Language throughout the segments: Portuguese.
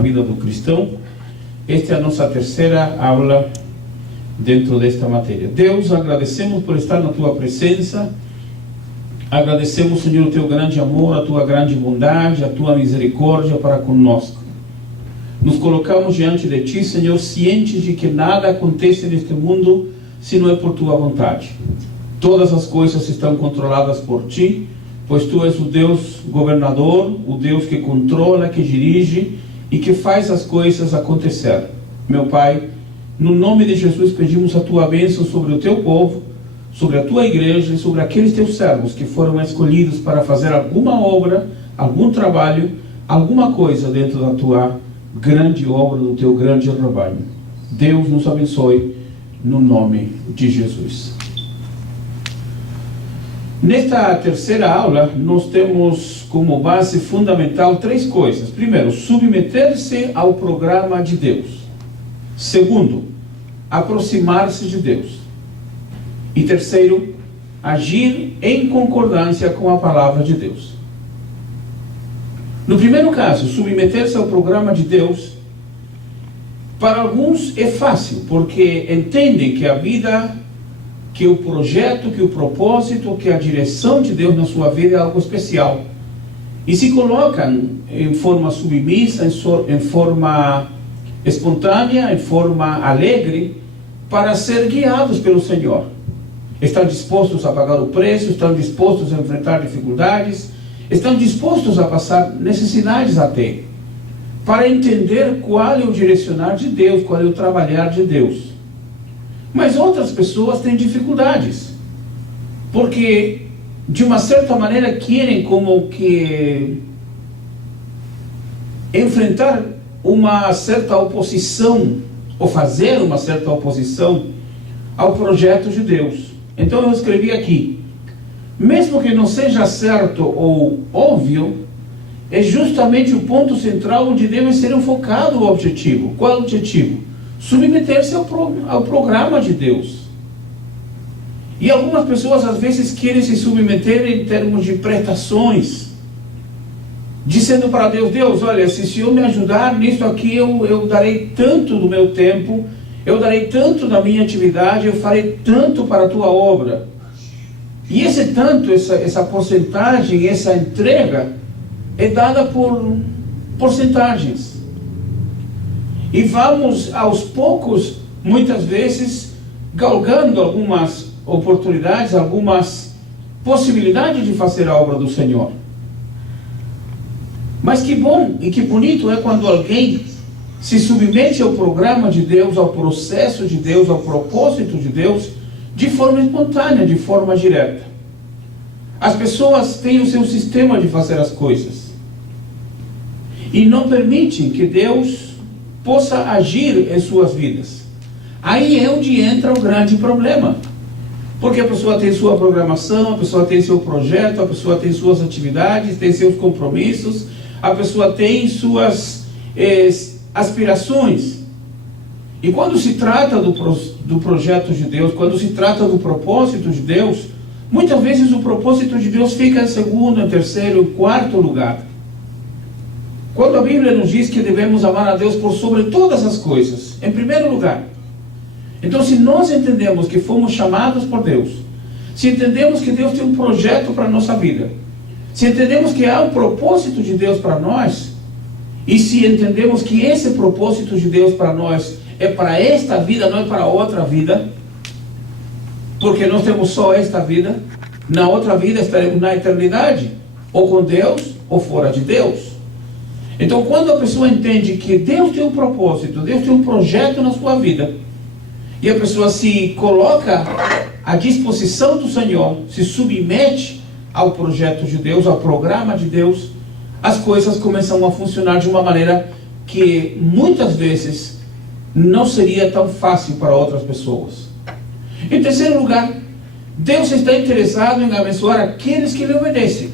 vida do cristão. Esta é a nossa terceira aula dentro desta matéria. Deus, agradecemos por estar na Tua presença. Agradecemos, Senhor, o Teu grande amor, a Tua grande bondade, a Tua misericórdia para conosco. Nos colocamos diante de Ti, Senhor, cientes de que nada acontece neste mundo se não é por Tua vontade. Todas as coisas estão controladas por Ti, pois Tu és o Deus governador, o Deus que controla, que dirige e que faz as coisas acontecer. Meu Pai, no nome de Jesus pedimos a Tua bênção sobre o Teu povo, sobre a Tua igreja e sobre aqueles Teus servos que foram escolhidos para fazer alguma obra, algum trabalho, alguma coisa dentro da Tua grande obra, do Teu grande rebanho. Deus nos abençoe no nome de Jesus. Nesta terceira aula, nós temos como base fundamental três coisas. Primeiro, submeter-se ao programa de Deus. Segundo, aproximar-se de Deus. E terceiro, agir em concordância com a palavra de Deus. No primeiro caso, submeter-se ao programa de Deus, para alguns é fácil, porque entendem que a vida, que o projeto, que o propósito, que a direção de Deus na sua vida é algo especial. E se colocam em forma submissa, em forma espontânea, em forma alegre, para ser guiados pelo Senhor. Estão dispostos a pagar o preço, estão dispostos a enfrentar dificuldades, estão dispostos a passar necessidades até, para entender qual é o direcionar de Deus, qual é o trabalhar de Deus. Mas outras pessoas têm dificuldades, porque de uma certa maneira querem como que enfrentar uma certa oposição, ou fazer uma certa oposição ao projeto de Deus. Então eu escrevi aqui, mesmo que não seja certo ou óbvio, é justamente o ponto central onde deve ser enfocado o objetivo. Qual é o objetivo? Submeter-se ao programa de Deus. E algumas pessoas às vezes querem se submeter em termos de prestações, dizendo para Deus: Deus, olha, se o Senhor me ajudar nisso aqui, eu darei tanto do meu tempo, eu darei tanto da minha atividade, eu farei tanto para a tua obra. E esse tanto, essa porcentagem, essa entrega é dada por porcentagens. E vamos aos poucos, muitas vezes, galgando algumas oportunidades, algumas possibilidades de fazer a obra do Senhor. Mas que bom e que bonito é quando alguém se submete ao programa de Deus, ao processo de Deus, ao propósito de Deus, de forma espontânea, de forma direta. As pessoas têm o seu sistema de fazer as coisas e não permitem que Deus possa agir em suas vidas. Aí é onde entra o grande problema, porque a pessoa tem sua programação, a pessoa tem seu projeto, a pessoa tem suas atividades, tem seus compromissos, a pessoa tem suas aspirações. E quando se trata do projeto de Deus, quando se trata do propósito de Deus, muitas vezes o propósito de Deus fica em segundo, em terceiro, em quarto lugar. Quando a Bíblia nos diz que devemos amar a Deus por sobre todas as coisas, em primeiro lugar. Então, se nós entendemos que fomos chamados por Deus, se entendemos que Deus tem um projeto para a nossa vida, se entendemos que há um propósito de Deus para nós, e se entendemos que esse propósito de Deus para nós é para esta vida, não é para outra vida, porque nós temos só esta vida, na outra vida estaremos na eternidade, ou com Deus, ou fora de Deus. Então, quando a pessoa entende que Deus tem um propósito, Deus tem um projeto na sua vida, e a pessoa se coloca à disposição do Senhor, se submete ao projeto de Deus, ao programa de Deus, as coisas começam a funcionar de uma maneira que muitas vezes não seria tão fácil para outras pessoas. Em terceiro lugar, Deus está interessado em abençoar aqueles que lhe obedecem.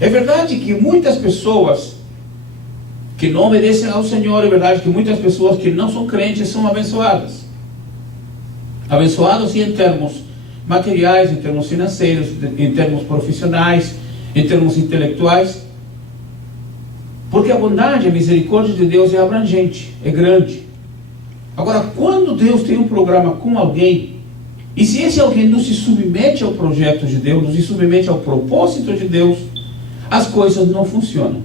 É verdade que muitas pessoas que não obedecem ao Senhor, é verdade que muitas pessoas que não são crentes são abençoadas. Abençoados em termos materiais, em termos financeiros, em termos profissionais, em termos intelectuais. Porque a bondade, a misericórdia de Deus é abrangente, é grande. Agora, quando Deus tem um programa com alguém, e se esse alguém não se submete ao projeto de Deus, não se submete ao propósito de Deus, as coisas não funcionam.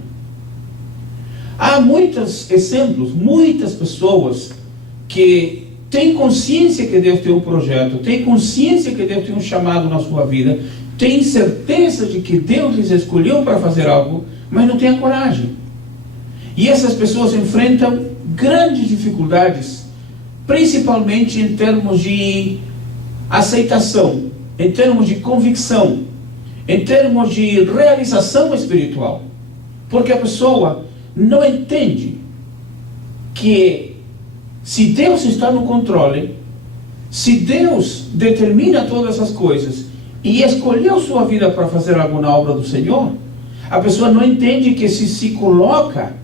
Há muitos exemplos, muitas pessoas que têm consciência que Deus tem um projeto, têm consciência que Deus tem um chamado na sua vida, têm certeza de que Deus lhes escolheu para fazer algo, mas não têm a coragem. E essas pessoas enfrentam grandes dificuldades, principalmente em termos de aceitação, em termos de convicção, em termos de realização espiritual. Porque a pessoa não entende que se Deus está no controle, se Deus determina todas as coisas e escolheu sua vida para fazer algo na obra do Senhor, a pessoa não entende que se coloca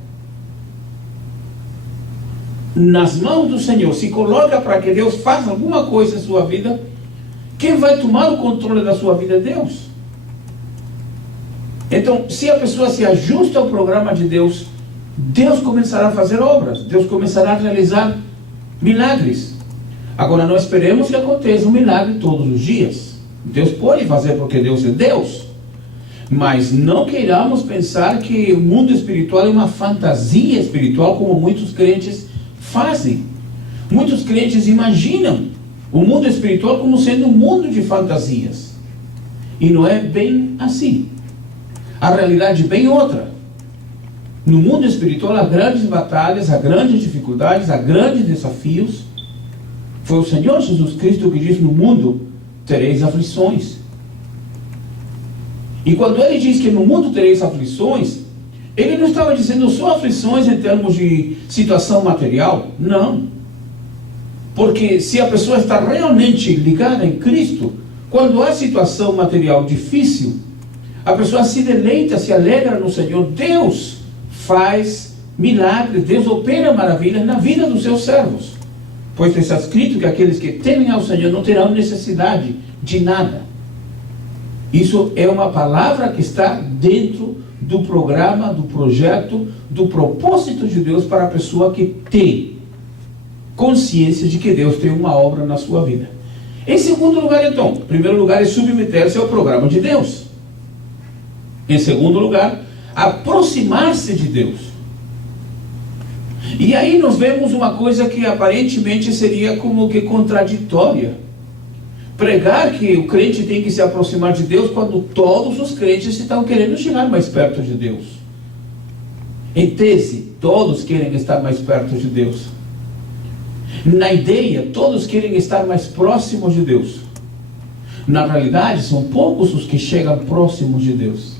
nas mãos do Senhor, se coloca para que Deus faça alguma coisa em sua vida, quem vai tomar o controle da sua vida é Deus. Então, se a pessoa se ajusta ao programa de Deus, Deus começará a fazer obras, Deus começará a realizar milagres. Agora, não esperemos que aconteça um milagre todos os dias. Deus pode fazer porque Deus é Deus. Mas não queiramos pensar que o mundo espiritual é uma fantasia espiritual, como muitos crentes fazem. Muitos crentes imaginam o mundo espiritual como sendo um mundo de fantasias. E não é bem assim. A realidade é bem outra. No mundo espiritual há grandes batalhas, há grandes dificuldades, há grandes desafios. Foi o Senhor Jesus Cristo que disse: no mundo tereis aflições. E quando ele diz que no mundo tereis aflições, ele não estava dizendo só aflições em termos de situação material. Não. Porque se a pessoa está realmente ligada em Cristo, quando há situação material difícil, a pessoa se deleita, se alegra no Senhor. Deus faz milagres, Deus opera maravilhas na vida dos seus servos. Pois está escrito que aqueles que temem ao Senhor não terão necessidade de nada. Isso é uma palavra que está dentro do programa, do projeto, do propósito de Deus para a pessoa que tem consciência de que Deus tem uma obra na sua vida. Em segundo lugar, então, em primeiro lugar é submeter-se ao programa de Deus. Em segundo lugar, aproximar-se de Deus. E aí nós vemos uma coisa que aparentemente seria como que contraditória. Pregar que o crente tem que se aproximar de Deus quando todos os crentes estão querendo chegar mais perto de Deus. Em tese, todos querem estar mais perto de Deus. Na ideia, todos querem estar mais próximos de Deus. Na realidade, são poucos os que chegam próximos de Deus.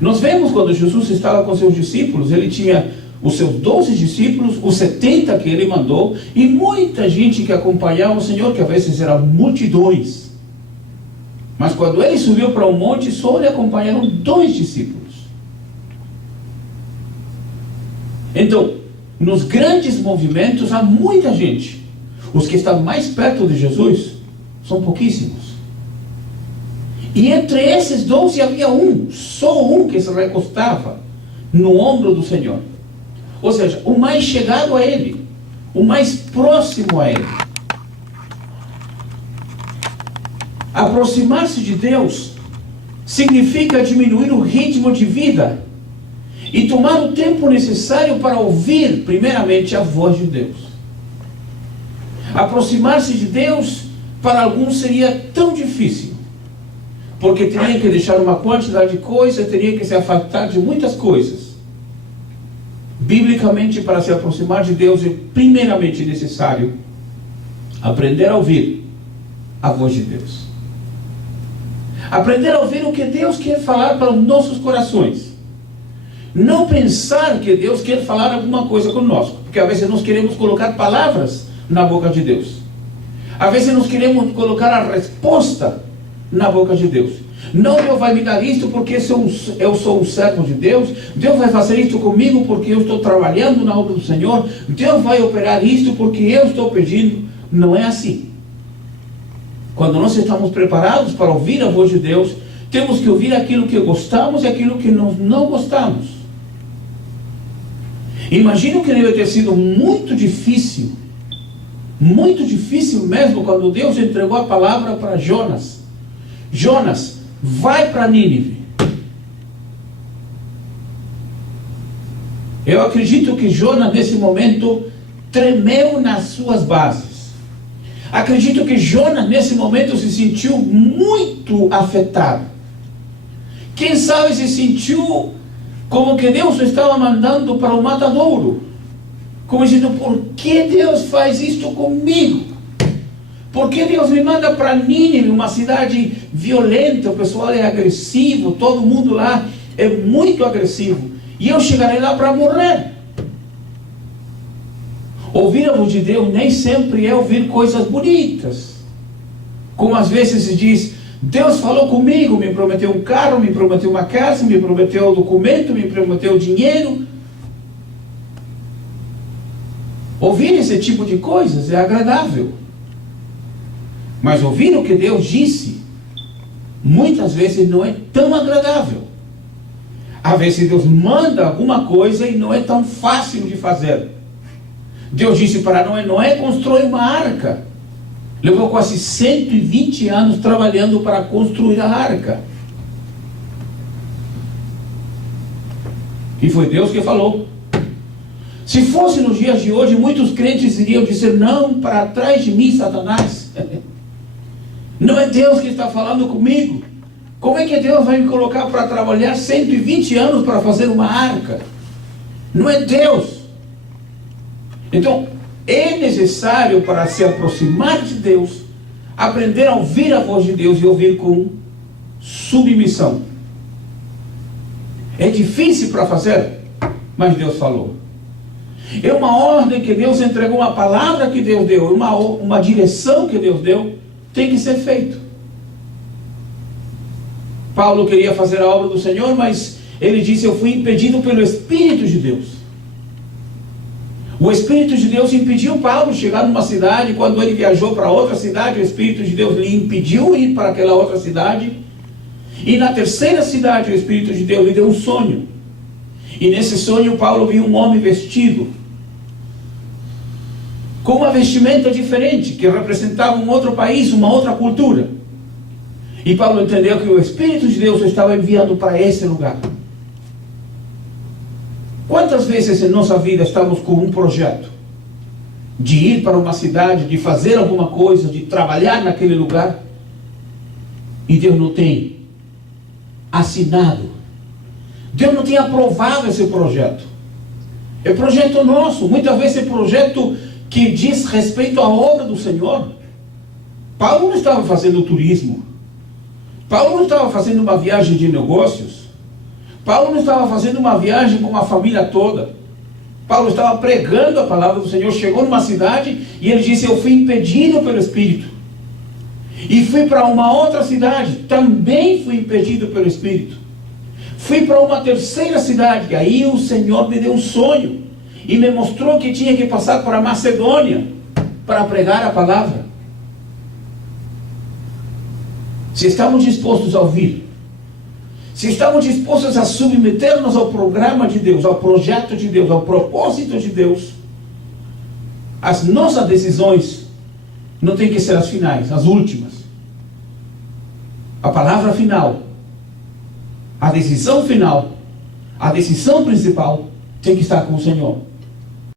Nós vemos quando Jesus estava com seus discípulos, ele tinha os seus 12 discípulos, os 70 que ele mandou, e muita gente que acompanhava o Senhor, que às vezes eram multidões. Mas quando ele subiu para um monte, só lhe acompanharam 2 discípulos. Então, nos grandes movimentos há muita gente. Os que estão mais perto de Jesus são pouquíssimos. E entre esses 12 havia só um que se recostava no ombro do Senhor. Ou seja, o mais chegado a ele, o mais próximo a ele. Aproximar-se de Deus significa diminuir o ritmo de vida e tomar o tempo necessário para ouvir, primeiramente, a voz de Deus. Aproximar-se de Deus, para alguns, seria tão difícil, porque teria que deixar uma quantidade de coisas, teria que se afastar de muitas coisas. Biblicamente, para se aproximar de Deus, é primeiramente necessário aprender a ouvir a voz de Deus. Aprender a ouvir o que Deus quer falar para os nossos corações. Não pensar que Deus quer falar alguma coisa conosco, porque às vezes nós queremos colocar palavras na boca de Deus. Às vezes nós queremos colocar a resposta na boca de Deus. Não, Deus vai me dar isto porque eu sou um servo de Deus. Deus vai fazer isto comigo porque eu estou trabalhando na obra do Senhor. Deus vai operar isto porque eu estou pedindo. Não é assim. Quando nós estamos preparados para ouvir a voz de Deus, temos que ouvir aquilo que gostamos e aquilo que nós não gostamos. Imagino que deve ter sido muito difícil mesmo, quando Deus entregou a palavra para Jonas. Jonas, vai para Nínive. Eu acredito que Jonas nesse momento tremeu nas suas bases. Acredito que Jonas nesse momento se sentiu muito afetado. Quem sabe se sentiu como que Deus o estava mandando para o matadouro. Como dizendo, por que Deus faz isto comigo? Por que Deus me manda para Nínive, uma cidade violenta, o pessoal é agressivo, todo mundo lá é muito agressivo. E eu chegarei lá para morrer. Ouvir a voz de Deus nem sempre é ouvir coisas bonitas. Como às vezes se diz, Deus falou comigo, me prometeu um carro, me prometeu uma casa, me prometeu um documento, me prometeu dinheiro. Ouvir esse tipo de coisas é agradável. Mas ouvir o que Deus disse, muitas vezes não é tão agradável. Às vezes Deus manda alguma coisa e não é tão fácil de fazer. Deus disse para Noé construir uma arca. Levou quase 120 anos trabalhando para construir a arca. E foi Deus que falou. Se fosse nos dias de hoje, muitos crentes iriam dizer, não, para trás de mim, Satanás. Não é Deus que está falando comigo. Como é que Deus vai me colocar para trabalhar 120 anos para fazer uma arca? Não é Deus. Então, é necessário, para se aproximar de Deus, aprender a ouvir a voz de Deus e ouvir com submissão. É difícil para fazer, mas Deus falou. É uma ordem que Deus entregou, uma palavra que Deus deu, uma direção que Deus deu, tem que ser feito. Paulo queria fazer a obra do Senhor, mas ele disse, eu fui impedido pelo Espírito de Deus. O Espírito de Deus impediu Paulo de chegar numa cidade. Quando ele viajou para outra cidade, o Espírito de Deus lhe impediu ir para aquela outra cidade. E na terceira cidade, o Espírito de Deus lhe deu um sonho. E nesse sonho, Paulo viu um homem vestido com uma vestimenta diferente, que representava um outro país, uma outra cultura. E Paulo entendeu que o Espírito de Deus o estava enviando para esse lugar. Quantas vezes em nossa vida estamos com um projeto de ir para uma cidade, de fazer alguma coisa, de trabalhar naquele lugar, e Deus não tem assinado, Deus não tem aprovado esse projeto? É projeto nosso, muitas vezes é projeto que diz respeito à obra do Senhor. Paulo não estava fazendo turismo, Paulo não estava fazendo uma viagem de negócios, Paulo não estava fazendo uma viagem com a família toda. Paulo estava pregando a palavra do Senhor. Chegou numa cidade e ele disse, eu fui impedido pelo Espírito. E fui para uma outra cidade, também fui impedido pelo Espírito. Fui para uma terceira cidade, e aí o Senhor me deu um sonho e me mostrou que tinha que passar para a Macedônia para pregar a palavra. Se estamos dispostos a ouvir, se estamos dispostos a submeter-nos ao programa de Deus, ao projeto de Deus, ao propósito de Deus, as nossas decisões não têm que ser as finais, as últimas. A palavra final, a decisão final, a decisão principal tem que estar com o Senhor.